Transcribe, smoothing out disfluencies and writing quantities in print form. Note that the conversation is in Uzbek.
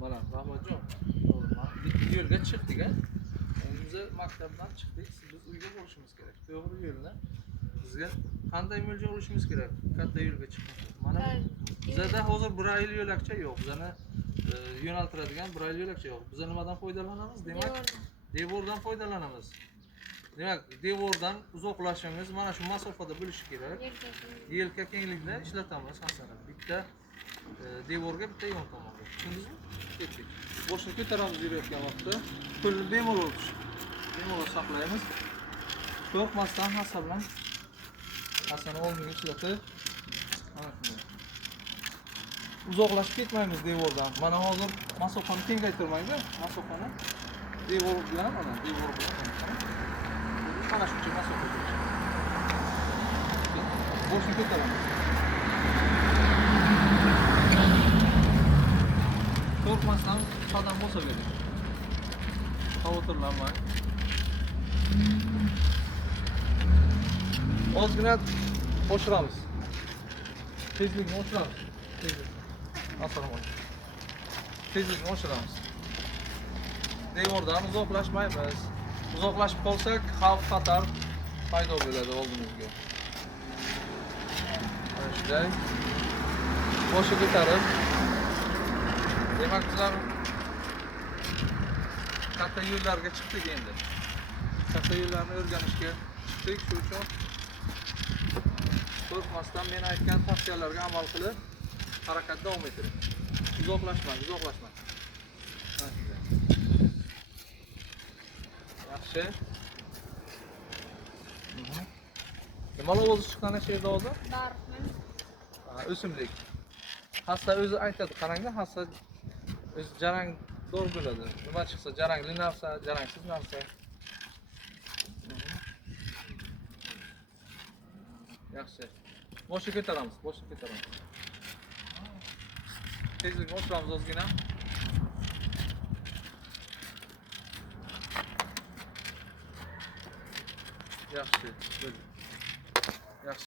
Mana Rahmatjon, bitta yo'lga chiqdik a. Biz maktabdan chiqdik, biz uyga borishimiz kerak. To'g'ri yo'lda. Bizga qanday mo'ljal olishimiz kerak? Katta yo'lga chiqmoq. Mana bizda hozir Braille yo'lakcha yo'q. Bizani yo'naltiradigan Braille yo'lakcha yo'q. Biz nimadan foydalanamiz? Demak, devordan foydalanamiz. Demak, devordan uzoqlashimiz mana shu masofada bo'lishi kerak. Yelka kengligida ishlatamiz masalan. Bitta devorga bitta yon tomonga. Tushundingizmi? Ketdik. Boshni ko'taramiz yurayotgan vaqtda. Pulni bemalol saqlaymiz. Qo'rqmasdan hassa bilan hassani o'rniga ishlatib, mana shunday. Uzoqlashib ketmaymiz devordan. Mana hozir masofani kengaytirmaydi. Masofani devor bilan mana shuncha masofa bo'ladi. Boshni ko'taramiz. Qo'rqmasdan qadam bosib bering. Xavotirlanmang. Ozgina oshiramiz. Tezlikni oshiramiz. Assalomu alaykum. Tezlikni oshiramiz. Devordan uzoqlashmaymiz. Uzoqlashib qolsak, xavf xatar paydo bo'ladi oldimizga. Mana shunday. Boshi ko'tarib. Demak, bizlar katta yo'llarga chiqdik endi. Katta yo'llarni o'rganishga chiqdik, shu uchun qo'rqmasdan men aytgan tavsiyalarga amal qilib, harakat davom ettiring. Uzoqlashmang. Yaxshi. Nima ovoz chiqqan shu yerda hozir? Barqman. O'simlik. Hassa o'zi aytadi, qarangda, hassa o'zi jarangdor bo'ladi. Nima chiqsa, jarangli narsa, jarangsiz narsa. Yaxshi. Boshni ko'taramiz. Tezlikni oshiramiz ozgina. Yaxshi.